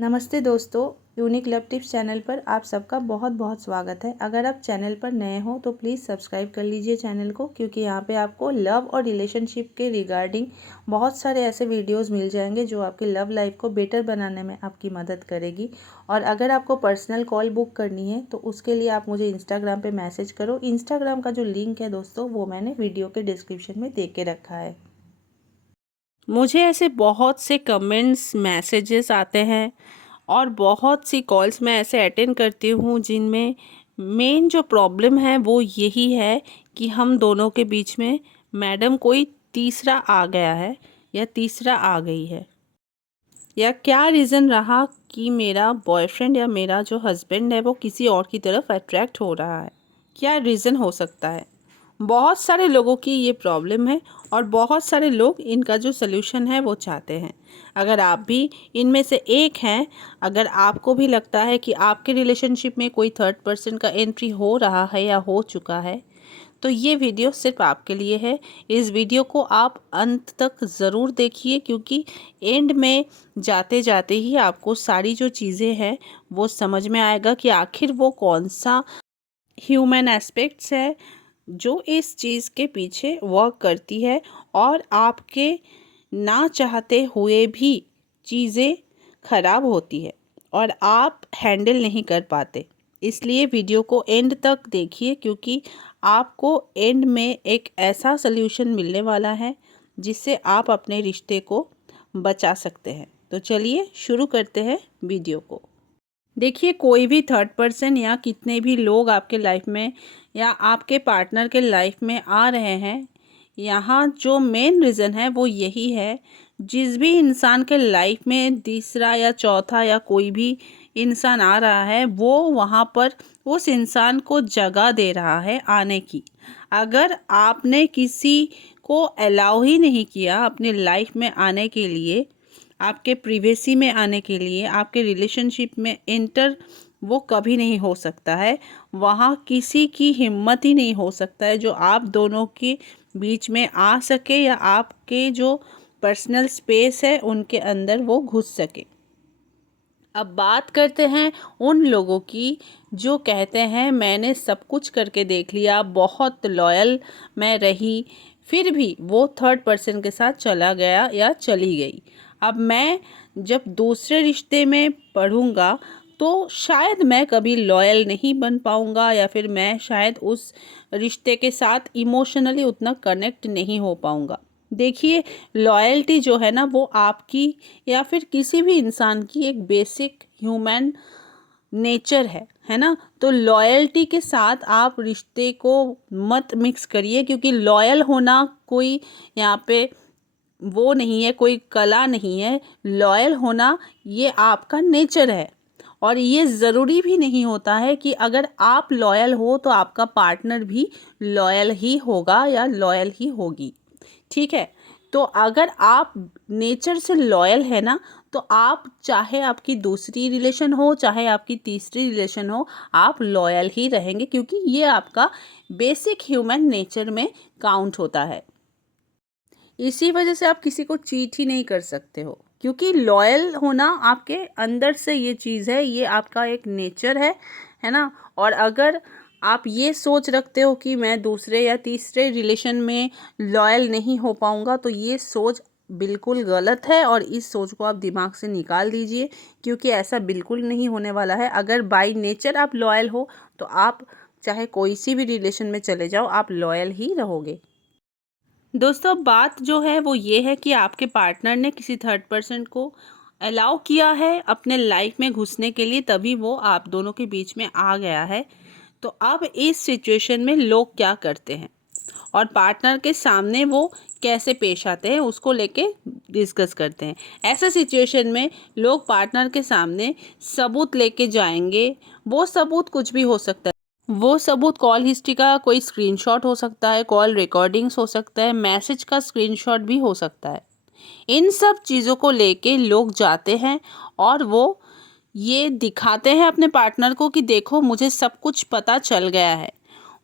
नमस्ते दोस्तों, unique love tips channel पर आप सबका बहुत बहुत स्वागत है। अगर आप चैनल पर नए हो तो प्लीज़ सब्सक्राइब कर लीजिए चैनल को, क्योंकि यहाँ पे आपको लव और रिलेशनशिप के रिगार्डिंग बहुत सारे ऐसे वीडियोस मिल जाएंगे जो आपकी लव लाइफ को बेटर बनाने में आपकी मदद करेगी। और अगर आपको पर्सनल कॉल बुक करनी है तो उसके लिए आप मुझे इंस्टाग्राम पर मैसेज करो। इंस्टाग्राम का जो लिंक है दोस्तों वो मैंने वीडियो के डिस्क्रिप्शन में दे के रखा है। मुझे ऐसे बहुत से कमेंट्स मैसेजेस आते हैं और बहुत सी कॉल्स मैं ऐसे अटेंड करती हूँ जिनमें मेन जो प्रॉब्लम है वो यही है कि हम दोनों के बीच में मैडम कोई तीसरा आ गया है या तीसरा आ गई है, या क्या रीज़न रहा कि मेरा बॉयफ्रेंड या मेरा जो हस्बैंड है वो किसी और की तरफ अट्रैक्ट हो रहा है। क्या रीज़न हो सकता है? बहुत सारे लोगों की ये प्रॉब्लम है और बहुत सारे लोग इनका जो सल्यूशन है वो चाहते हैं। अगर आप भी इनमें से एक हैं, अगर आपको भी लगता है कि आपके रिलेशनशिप में कोई थर्ड पर्सन का एंट्री हो रहा है या हो चुका है, तो ये वीडियो सिर्फ आपके लिए है। इस वीडियो को आप अंत तक ज़रूर देखिए, क्योंकि एंड में जाते जाते ही आपको सारी जो चीज़ें हैं वो समझ में आएगा कि आखिर वो कौन सा ह्यूमन एस्पेक्ट्स है जो इस चीज़ के पीछे वर्क करती है और आपके ना चाहते हुए भी चीज़ें ख़राब होती है और आप हैंडल नहीं कर पाते। इसलिए वीडियो को एंड तक देखिए, क्योंकि आपको एंड में एक ऐसा सल्यूशन मिलने वाला है जिससे आप अपने रिश्ते को बचा सकते हैं। तो चलिए शुरू करते हैं वीडियो को। देखिए, कोई भी थर्ड पर्सन या कितने भी लोग आपके लाइफ में या आपके पार्टनर के लाइफ में आ रहे हैं, यहाँ जो मेन रीज़न है वो यही है, जिस भी इंसान के लाइफ में तीसरा या चौथा या कोई भी इंसान आ रहा है वो वहाँ पर उस इंसान को जगह दे रहा है आने की। अगर आपने किसी को अलाउ ही नहीं किया अपनी लाइफ में आने के लिए, आपके प्रिवेसी में आने के लिए, आपके रिलेशनशिप में एंटर वो कभी नहीं हो सकता है। वहाँ किसी की हिम्मत ही नहीं हो सकता है जो आप दोनों के बीच में आ सके या आपके जो पर्सनल स्पेस है उनके अंदर वो घुस सके। अब बात करते हैं उन लोगों की जो कहते हैं मैंने सब कुछ करके देख लिया, बहुत लॉयल मैं रही, फिर भी वो थर्ड पर्सन के साथ चला गया या चली गई। अब मैं जब दूसरे रिश्ते में पढ़ूंगा तो शायद मैं कभी लॉयल नहीं बन पाऊंगा, या फिर मैं शायद उस रिश्ते के साथ इमोशनली उतना कनेक्ट नहीं हो पाऊंगा। देखिए, लॉयल्टी जो है ना वो आपकी या फिर किसी भी इंसान की एक बेसिक ह्यूमन नेचर है ना। तो लॉयल्टी के साथ आप रिश्ते को मत मिक्स करिए, क्योंकि लॉयल होना कोई यहाँ पे वो नहीं है, कोई कला नहीं है। लॉयल होना ये आपका नेचर है, और ये ज़रूरी भी नहीं होता है कि अगर आप लॉयल हो तो आपका पार्टनर भी लॉयल ही होगा या लॉयल ही होगी। ठीक है, तो अगर आप नेचर से लॉयल है ना, तो आप चाहे आपकी दूसरी रिलेशन हो चाहे आपकी तीसरी रिलेशन हो, आप लॉयल ही रहेंगे, क्योंकि ये आपका बेसिक ह्यूमन नेचर में काउंट होता है। इसी वजह से आप किसी को चीट ही नहीं कर सकते हो, क्योंकि लॉयल होना आपके अंदर से ये चीज़ है, ये आपका एक नेचर है ना। और अगर आप ये सोच रखते हो कि मैं दूसरे या तीसरे रिलेशन में लॉयल नहीं हो पाऊँगा, तो ये सोच बिल्कुल गलत है और इस सोच को आप दिमाग से निकाल दीजिए, क्योंकि ऐसा बिल्कुल नहीं होने वाला है। अगर बाय नेचर आप लॉयल हो तो आप चाहे कोई सी भी रिलेशन में चले जाओ, आप लॉयल ही रहोगे। दोस्तों, बात जो है वो ये है कि आपके पार्टनर ने किसी थर्ड पर्सन को अलाउ किया है अपने लाइफ में घुसने के लिए, तभी वो आप दोनों के बीच में आ गया है। तो अब इस सिचुएशन में लोग क्या करते हैं और पार्टनर के सामने वो कैसे पेश आते हैं उसको लेके डिस्कस करते हैं। ऐसे सिचुएशन में लोग पार्टनर के सामने सबूत लेके जाएंगे। वो सबूत कुछ भी हो सकता है। वो सबूत कॉल हिस्ट्री का कोई स्क्रीनशॉट हो सकता है, कॉल रिकॉर्डिंग्स हो सकता है, मैसेज का स्क्रीनशॉट भी हो सकता है। इन सब चीज़ों को लेके लोग जाते हैं और वो ये दिखाते हैं अपने पार्टनर को कि देखो मुझे सब कुछ पता चल गया है।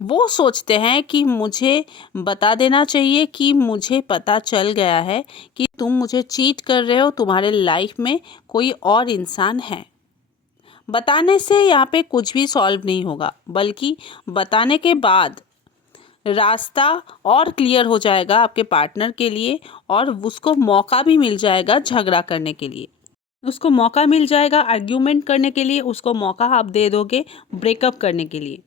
वो सोचते हैं कि मुझे बता देना चाहिए कि मुझे पता चल गया है कि तुम मुझे चीट कर रहे हो, तुम्हारे लाइफ में कोई और इंसान है। बताने से यहाँ पे कुछ भी सॉल्व नहीं होगा, बल्कि बताने के बाद रास्ता और क्लियर हो जाएगा आपके पार्टनर के लिए, और उसको मौका भी मिल जाएगा झगड़ा करने के लिए, उसको मौका मिल जाएगा आर्ग्यूमेंट करने के लिए, उसको मौका आप दे दोगे ब्रेकअप करने के लिए।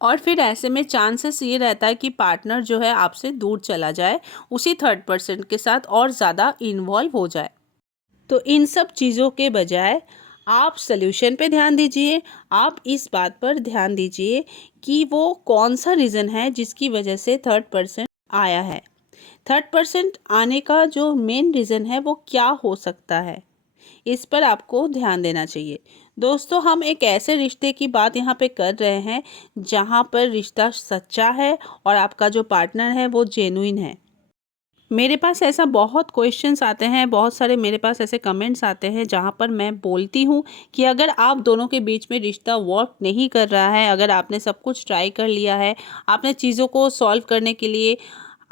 और फिर ऐसे में चांसेस ये रहता है कि पार्टनर जो है आपसे दूर चला जाए, उसी थर्ड पर्सन के साथ और ज़्यादा इन्वॉल्व हो जाए। तो इन सब चीज़ों के बजाय आप सल्यूशन पे ध्यान दीजिए। आप इस बात पर ध्यान दीजिए कि वो कौन सा रीज़न है जिसकी वजह से थर्ड पर्सन आया है। थर्ड पर्सन आने का जो मेन रीज़न है वो क्या हो सकता है, इस पर आपको ध्यान देना चाहिए। दोस्तों, हम एक ऐसे रिश्ते की बात यहाँ पे कर रहे हैं जहाँ पर रिश्ता सच्चा है और आपका जो पार्टनर है वो जेन्युइन है। मेरे पास ऐसा बहुत क्वेश्चंस आते हैं, बहुत सारे मेरे पास ऐसे कमेंट्स आते हैं जहाँ पर मैं बोलती हूँ कि अगर आप दोनों के बीच में रिश्ता वर्क नहीं कर रहा है, अगर आपने सब कुछ ट्राई कर लिया है, आपने चीज़ों को सॉल्व करने के लिए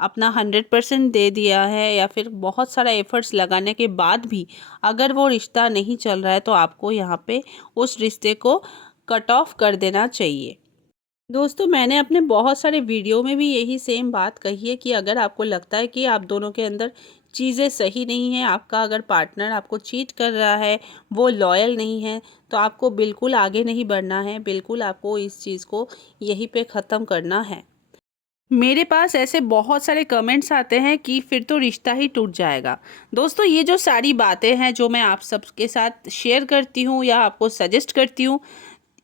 अपना 100% दे दिया है, या फिर बहुत सारा एफर्ट्स लगाने के बाद भी अगर वो रिश्ता नहीं चल रहा है, तो आपको यहाँ पे उस रिश्ते को कट ऑफ कर देना चाहिए। दोस्तों, मैंने अपने बहुत सारे वीडियो में भी यही सेम बात कही है कि अगर आपको लगता है कि आप दोनों के अंदर चीज़ें सही नहीं हैं, आपका अगर पार्टनर आपको चीट कर रहा है, वो लॉयल नहीं है, तो आपको बिल्कुल आगे नहीं बढ़ना है, बिल्कुल आपको इस चीज़ को यहीं पे ख़त्म करना है। मेरे पास ऐसे बहुत सारे कमेंट्स आते हैं कि फिर तो रिश्ता ही टूट जाएगा। दोस्तों, ये जो सारी बातें हैं जो मैं आप सबके साथ शेयर करती हूँ या आपको सजेस्ट करती हूँ,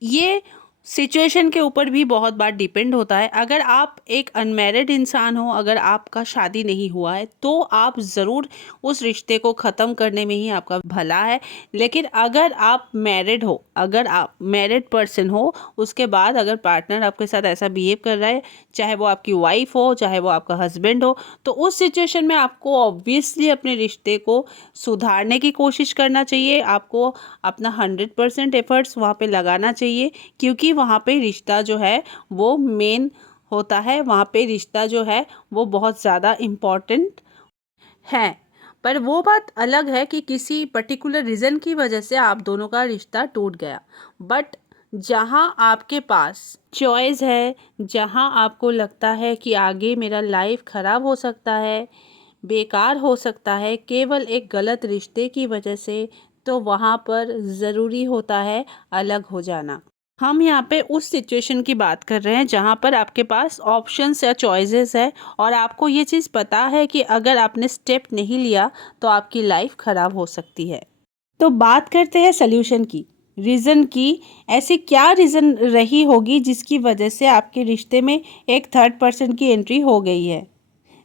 ये सिचुएशन के ऊपर भी बहुत बार डिपेंड होता है। अगर आप एक अनमैरिड इंसान हो, अगर आपका शादी नहीं हुआ है, तो आप ज़रूर उस रिश्ते को ख़त्म करने में ही आपका भला है। लेकिन अगर आप मैरिड हो, अगर आप मैरिड पर्सन हो, उसके बाद अगर पार्टनर आपके साथ ऐसा बिहेव कर रहा है, चाहे वो आपकी वाइफ हो, चाहे वो आपका हस्बैंड हो, तो उस सिचुएशन में आपको ऑब्वियसली अपने रिश्ते को सुधारने की कोशिश करना चाहिए। आपको अपना 100% एफर्ट्स वहाँ पे लगाना चाहिए, क्योंकि वहाँ पे रिश्ता जो है वो मेन होता है, वहाँ पे रिश्ता जो है वो बहुत ज़्यादा इम्पॉर्टेंट है। पर वो बात अलग है कि किसी पर्टिकुलर रीज़न की वजह से आप दोनों का रिश्ता टूट गया, बट जहाँ आपके पास चॉइस है, जहाँ आपको लगता है कि आगे मेरा लाइफ ख़राब हो सकता है, बेकार हो सकता है केवल एक गलत रिश्ते की वजह से, तो वहाँ पर ज़रूरी होता है अलग हो जाना। हम यहाँ पे उस सिचुएशन की बात कर रहे हैं जहाँ पर आपके पास ऑप्शंस या चॉइसेस है, और आपको ये चीज़ पता है कि अगर आपने स्टेप नहीं लिया तो आपकी लाइफ ख़राब हो सकती है। तो बात करते हैं सल्यूशन की, रीज़न की। ऐसी क्या रीज़न रही होगी जिसकी वजह से आपके रिश्ते में एक थर्ड पर्सन की एंट्री हो गई है।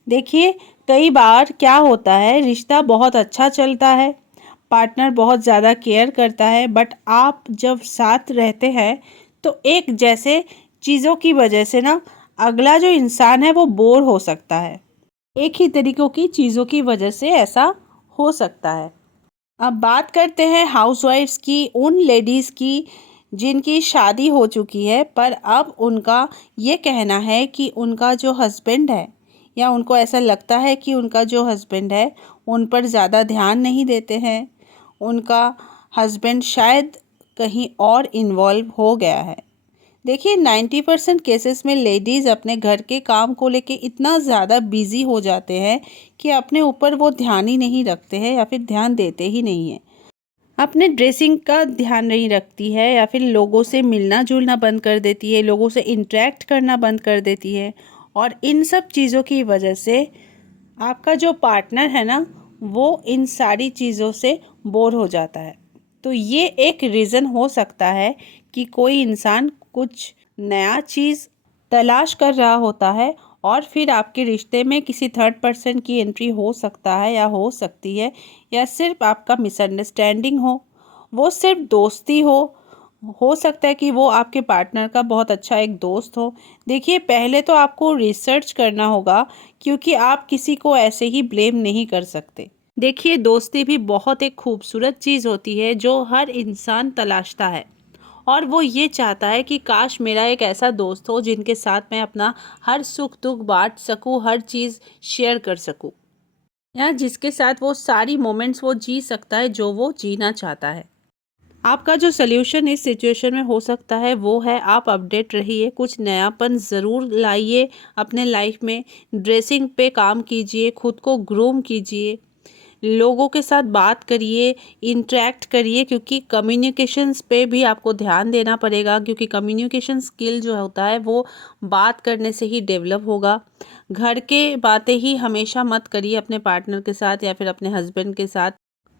देखिए, कई बार क्या होता है, रिश्ता बहुत अच्छा चलता है, पार्टनर बहुत ज़्यादा केयर करता है, बट आप जब साथ रहते हैं तो एक जैसे चीज़ों की वजह से ना अगला जो इंसान है वो बोर हो सकता है। एक ही तरीक़ों की चीज़ों की वजह से ऐसा हो सकता है। अब बात करते हैं हाउसवाइफ्स की, उन लेडीज़ की जिनकी शादी हो चुकी है, पर अब उनका ये कहना है कि उनका जो हस्बैंड है, या उनको ऐसा लगता है कि उनका जो हस्बैंड है उन पर ज़्यादा ध्यान नहीं देते हैं, उनका हस्बैंड शायद कहीं और इन्वॉल्व हो गया है। देखिए, 90% केसेस में लेडीज़ अपने घर के काम को लेके इतना ज़्यादा बिजी हो जाते हैं कि अपने ऊपर वो ध्यान ही नहीं रखते हैं, या फिर ध्यान देते ही नहीं हैं। अपने ड्रेसिंग का ध्यान नहीं रखती है, या फिर लोगों से मिलना जुलना बंद कर देती है, लोगों से इंटरेक्ट करना बंद कर देती है। और इन सब चीज़ों की वजह से आपका जो पार्टनर है ना, वो इन सारी चीज़ों से बोर हो जाता है। तो ये एक रीज़न हो सकता है कि कोई इंसान कुछ नया चीज़ तलाश कर रहा होता है, और फिर आपके रिश्ते में किसी थर्ड पर्सन की एंट्री हो सकता है या हो सकती है, या सिर्फ आपका मिसअंडरस्टैंडिंग हो, वो सिर्फ दोस्ती हो सकता है कि वो आपके पार्टनर का बहुत अच्छा एक दोस्त हो। देखिए, पहले तो आपको रिसर्च करना होगा, क्योंकि आप किसी को ऐसे ही ब्लेम नहीं कर सकते। देखिए, दोस्ती भी बहुत एक खूबसूरत चीज़ होती है जो हर इंसान तलाशता है, और वो ये चाहता है कि काश मेरा एक ऐसा दोस्त हो जिनके साथ मैं अपना हर सुख दुख बांट सकूं, हर चीज़ शेयर कर सकूं, या जिसके साथ वो सारी मोमेंट्स वो जी सकता है जो वो जीना चाहता है। आपका जो सल्यूशन इस सिचुएशन में हो सकता है वो है, आप अपडेट रहिए, कुछ नयापन ज़रूर लाइए अपने लाइफ में, ड्रेसिंग पे काम कीजिए, खुद को ग्रूम कीजिए, लोगों के साथ बात करिए, इंटरेक्ट करिए, क्योंकि कम्युनिकेशंस पे भी आपको ध्यान देना पड़ेगा, क्योंकि कम्युनिकेशन स्किल जो होता है वो बात करने से ही डेवलप होगा। घर के बातें ही हमेशा मत करिए अपने पार्टनर के साथ या फिर अपने हस्बैंड के साथ।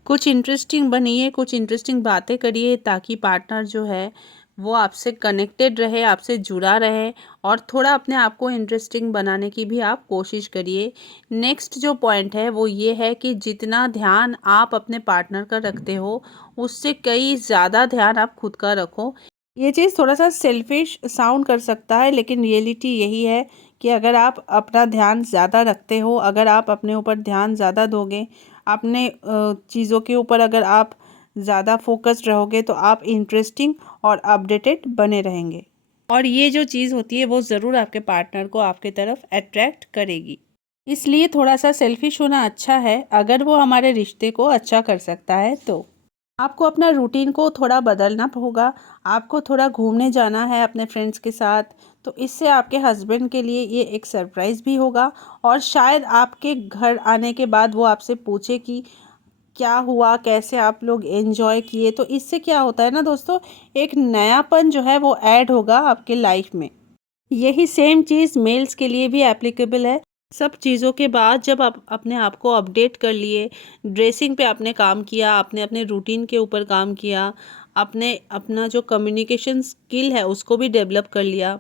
कुछ इंटरेस्टिंग बनिए, कुछ इंटरेस्टिंग बातें करिए, ताकि पार्टनर जो है वो आपसे कनेक्टेड रहे, आपसे जुड़ा रहे, और थोड़ा अपने आप को इंटरेस्टिंग बनाने की भी आप कोशिश करिए। नेक्स्ट जो पॉइंट है वो ये है कि जितना ध्यान आप अपने पार्टनर का रखते हो, उससे कई ज़्यादा ध्यान आप खुद का रखो। ये चीज़ थोड़ा सा सेल्फिश साउंड कर सकता है, लेकिन रियलिटी यही है कि अगर आप अपना ध्यान ज़्यादा रखते हो, अगर आप अपने ऊपर ध्यान ज़्यादा दोगे, अपने चीज़ों के ऊपर अगर आप ज़्यादा फोकस्ड रहोगे, तो आप इंटरेस्टिंग और अपडेटेड बने रहेंगे। और ये जो चीज़ होती है वो ज़रूर आपके पार्टनर को आपके तरफ अट्रैक्ट करेगी। इसलिए थोड़ा सा सेल्फिश होना अच्छा है, अगर वो हमारे रिश्ते को अच्छा कर सकता है तो। आपको अपना रूटीन को थोड़ा बदलना होगा, आपको थोड़ा घूमने जाना है अपने फ्रेंड्स के साथ, तो इससे आपके हस्बैंड के लिए ये एक सरप्राइज़ भी होगा, और शायद आपके घर आने के बाद वो आपसे पूछे कि क्या हुआ, कैसे आप लोग एंजॉय किए। तो इससे क्या होता है ना दोस्तों, एक नयापन जो है वो ऐड होगा आपके लाइफ में। यही सेम चीज़ मेल्स के लिए भी एप्लीकेबल है। सब चीज़ों के बाद जब आप अपने आप को अपडेट कर लिए, ड्रेसिंग पे आपने काम किया, आपने अपने रूटीन के ऊपर काम किया, आपने अपना जो कम्युनिकेशन स्किल है उसको भी डेवलप कर लिया,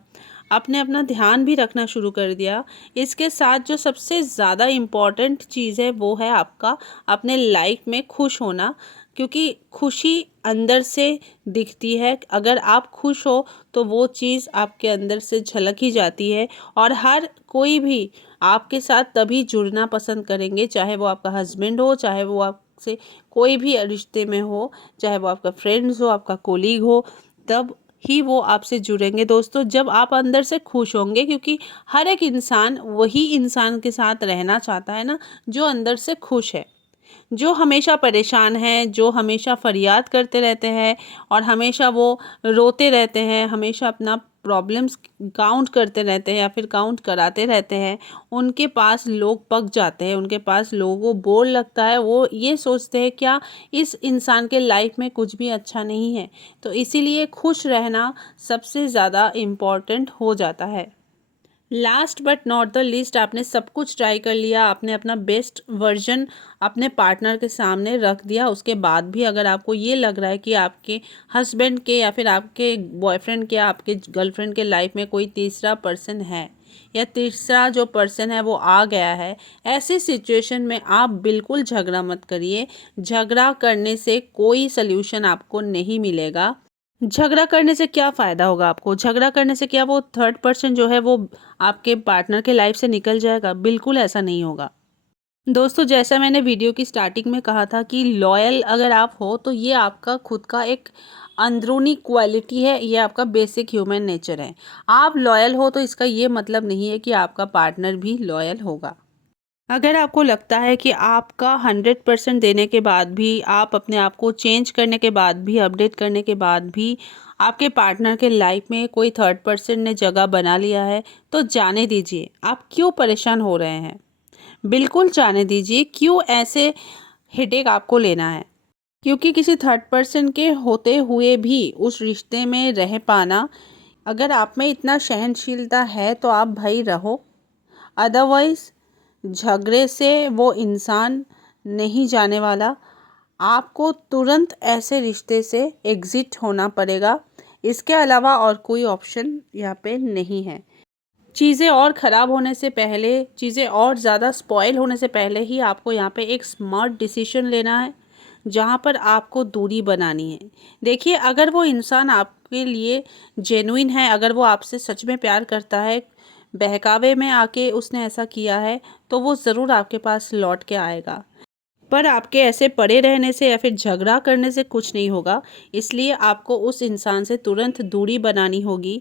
आपने अपना ध्यान भी रखना शुरू कर दिया, इसके साथ जो सबसे ज़्यादा इम्पॉर्टेंट चीज़ है वो है आपका अपने लाइफ में खुश होना, क्योंकि खुशी अंदर से दिखती है। अगर आप खुश हो तो वो चीज़ आपके अंदर से झलक ही जाती है, और हर कोई भी आपके साथ तभी जुड़ना पसंद करेंगे, चाहे वो आपका हस्बैंड हो, चाहे वो आपसे कोई भी रिश्ते में हो, चाहे वो आपका फ्रेंड्स हो, आपका कोलीग हो, तब ही वो आपसे जुड़ेंगे दोस्तों, जब आप अंदर से खुश होंगे। क्योंकि हर एक इंसान वही इंसान के साथ रहना चाहता है ना, जो अंदर से खुश है। जो हमेशा परेशान हैं, जो हमेशा फरियाद करते रहते हैं और हमेशा वो रोते रहते हैं, हमेशा अपना प्रॉब्लम्स काउंट करते रहते हैं या फिर काउंट कराते रहते हैं, उनके पास लोग पक जाते हैं, उनके पास लोगों को बोर लगता है। वो ये सोचते हैं क्या इस इंसान के लाइफ में कुछ भी अच्छा नहीं है। तो इसीलिए खुश रहना सबसे ज़्यादा इम्पॉर्टेंट हो जाता है। Last but not the least, आपने सब कुछ ट्राई कर लिया, आपने अपना बेस्ट वर्जन अपने पार्टनर के सामने रख दिया, उसके बाद भी अगर आपको ये लग रहा है कि आपके हस्बैंड के या फिर आपके बॉयफ्रेंड के, आपके गर्लफ्रेंड के लाइफ में कोई तीसरा पर्सन है, या तीसरा जो पर्सन है वो आ गया है, ऐसी सिचुएशन में आप बिल्कुल झगड़ा मत करिए। झगड़ा करने से कोई सल्यूशन आपको नहीं मिलेगा। झगड़ा करने से क्या फ़ायदा होगा आपको? झगड़ा करने से क्या वो थर्ड पर्सन जो है वो आपके पार्टनर के लाइफ से निकल जाएगा? बिल्कुल ऐसा नहीं होगा। दोस्तों, जैसा मैंने वीडियो की स्टार्टिंग में कहा था कि लॉयल अगर आप हो तो ये आपका खुद का एक अंदरूनी क्वालिटी है, ये आपका बेसिक ह्यूमन नेचर है। आप लॉयल हो तो इसका ये मतलब नहीं है कि आपका पार्टनर भी लॉयल होगा। अगर आपको लगता है कि आपका 100% देने के बाद भी, आप अपने आप को चेंज करने के बाद भी, अपडेट करने के बाद भी आपके पार्टनर के लाइफ में कोई थर्ड पर्सन ने जगह बना लिया है, तो जाने दीजिए। आप क्यों परेशान हो रहे हैं? बिल्कुल जाने दीजिए। क्यों ऐसे हेडेक आपको लेना है? क्योंकि किसी थर्ड पर्सन के होते हुए भी उस रिश्ते में रह पाना, अगर आप में इतना सहनशीलता है तो आप भाई रहो। अदरवाइज़ झगड़े से वो इंसान नहीं जाने वाला। आपको तुरंत ऐसे रिश्ते से एग्ज़िट होना पड़ेगा। इसके अलावा और कोई ऑप्शन यहाँ पे नहीं है। चीज़ें और ख़राब होने से पहले, चीज़ें और ज़्यादा स्पॉइल होने से पहले ही आपको यहाँ पे एक स्मार्ट डिसीजन लेना है, जहाँ पर आपको दूरी बनानी है। देखिए, अगर वो इंसान आपके लिए जेन्युइन है, अगर वो आपसे सच में प्यार करता है, बहकावे में आके उसने ऐसा किया है, तो वो ज़रूर आपके पास लौट के आएगा। पर आपके ऐसे पड़े रहने से या फिर झगड़ा करने से कुछ नहीं होगा, इसलिए आपको उस इंसान से तुरंत दूरी बनानी होगी।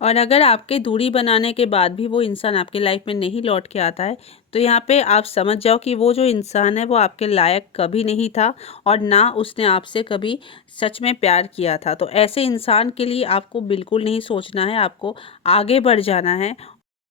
और अगर आपके दूरी बनाने के बाद भी वो इंसान आपके लाइफ में नहीं लौट के आता है, तो यहाँ पे आप समझ जाओ कि वो जो इंसान है वो आपके लायक कभी नहीं था और ना उसने आपसे कभी सच में प्यार किया था। तो ऐसे इंसान के लिए आपको बिल्कुल नहीं सोचना है, आपको आगे बढ़ जाना है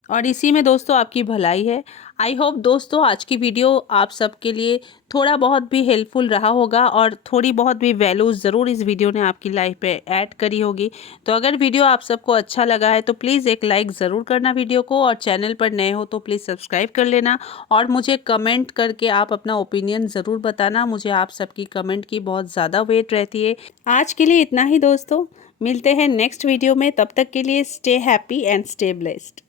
और इसी में दोस्तों आपकी भलाई है। आई होप दोस्तों आज की वीडियो आप सबके लिए थोड़ा बहुत भी हेल्पफुल रहा होगा और थोड़ी बहुत भी वैल्यू ज़रूर इस वीडियो ने आपकी लाइफ पे ऐड करी होगी। तो अगर वीडियो आप सबको अच्छा लगा है तो प्लीज़ एक लाइक ज़रूर करना वीडियो को, और चैनल पर नए हो तो प्लीज़ सब्सक्राइब कर लेना और मुझे कमेंट करके आप अपना ओपिनियन ज़रूर बताना। मुझे आप सबकी कमेंट की बहुत ज़्यादा वेट रहती है। आज के लिए इतना ही दोस्तों, मिलते हैं नेक्स्ट वीडियो में। तब तक के लिए stay happy and stay blessed.